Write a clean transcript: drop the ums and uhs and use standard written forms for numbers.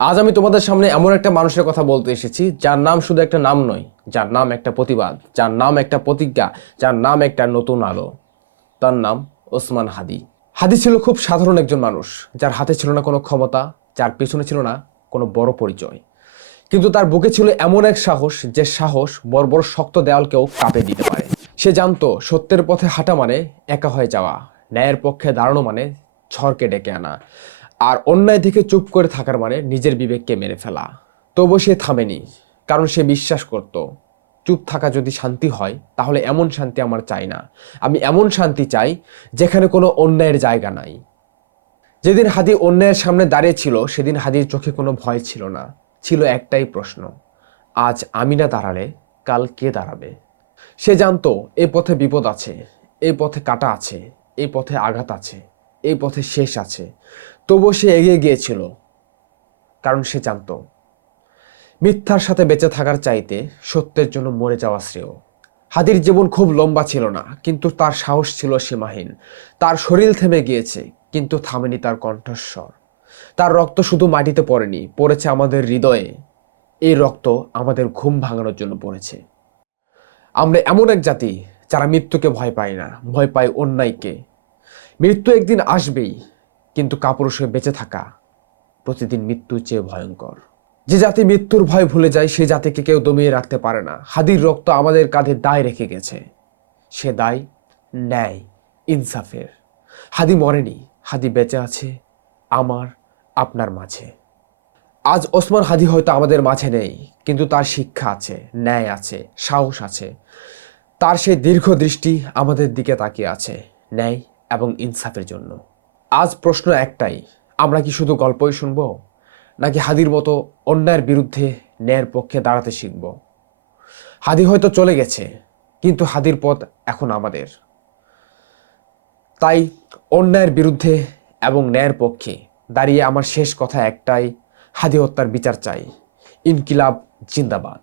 আজ আমি তোমাদের সামনে এমন একটা মানুষের কথা বলতে এসেছি যার নাম শুধু একটা নাম নয়, যার নাম একটা প্রতিবাদ, যার নাম একটা প্রতিজ্ঞা, যার নাম একটা নতুন আলো। তার নাম ওসমান হাদি। হাদি ছিল খুব সাধারণ একজন মানুষ, যার হাতে ছিল না কোনো ক্ষমতা, যার পেছনে ছিল না কোনো বড় পরিচয়। কিন্তু তার বুকে ছিল এমন এক সাহস, যে সাহস বড় বড় শক্ত দেওয়ালকেও কাঁপে দিতে পারে। সে জানতো সত্যের পথে হাঁটা মানে একা হয়ে যাওয়া, ন্যায়ের পক্ষে দাঁড়ানো মানে ঝড়কে ডেকে আনা, আর অন্যায় থেকে চুপ করে থাকার মানে নিজের বিবেককে মেরে ফেলা। তবু সে থামেনি, কারণ সে বিশ্বাস করত চুপ থাকা যদি শান্তি হয়, তাহলে এমন শান্তি আমার চাই না। আমি এমন শান্তি চাই যেখানে কোনো অন্যায়ের জায়গা নাই। যেদিন হাদি অন্যায়ের সামনে দাঁড়িয়েছিল, সেদিন হাদির চোখে কোনো ভয় ছিল না, ছিল একটাই প্রশ্ন: আজ আমি না দাঁড়ালে কাল কে দাঁড়াবে? সে জানতো এই পথে বিপদ আছে, এই পথে কাটা আছে, এই পথে আঘাত আছে, এই পথে শেষ আছে। তবুও সে এগিয়ে গিয়েছিল, কারণ সে জানতো মিথ্যার সাথে বেঁচে থাকার চাইতে সত্যের জন্য মরে যাওয়া শ্রেয়। হাদির জীবন খুব লম্বা ছিল না, কিন্তু তার সাহস ছিল সীমাহীন। তার শরীর থেমে গিয়েছে, কিন্তু থামেনি তার কণ্ঠস্বর। তার রক্ত শুধু মাটিতে পড়েনি, পড়েছে আমাদের হৃদয়ে। এই রক্ত আমাদের ঘুম ভাঙানোর জন্য পড়েছে। আমরা এমন এক জাতি যারা মৃত্যুকে ভয় পায় না, ভয় পায় অন্যায়কে। মৃত্যু একদিন আসবেই, কিন্তু কাপুরুষে বেঁচে থাকা প্রতিদিন মৃত্যুর চেয়ে ভয়ঙ্কর। যে জাতি মৃত্যুর ভয় ভুলে যায়, সে জাতিকে কেউ দমিয়ে রাখতে পারে না। হাদির রক্ত আমাদের কাঁধে দায় রেখে গেছে। সে দায় ন্যায়, ইনসাফের। হাদি মরেনি, হাদি বেঁচে আছে আমার, আপনার মাঝে। আজ ওসমান হাদি হয়তো আমাদের মাঝে নেই, কিন্তু তার শিক্ষা আছে, ন্যায় আছে, সাহস আছে। তার সেই দীর্ঘ দৃষ্টি আমাদের দিকে তাকিয়ে আছে, ন্যায় এবং ইনসাফের জন্য। আজ প্রশ্ন একটাই: আমরা কি শুধু গল্পই শুনবো, নাকি হাদির মতো অন্যায়ের বিরুদ্ধে ন্যায়ের পক্ষে দাঁড়াতে শিখব? হাদি হয়তো চলে গেছে, কিন্তু হাদির পথ এখন আমাদের। তাই অন্যায়ের বিরুদ্ধে এবং ন্যায়ের পক্ষে দাঁড়িয়ে আমার শেষ কথা একটাই: হাদি হত্যার বিচার চাই। ইনকিলাব জিন্দাবাদ।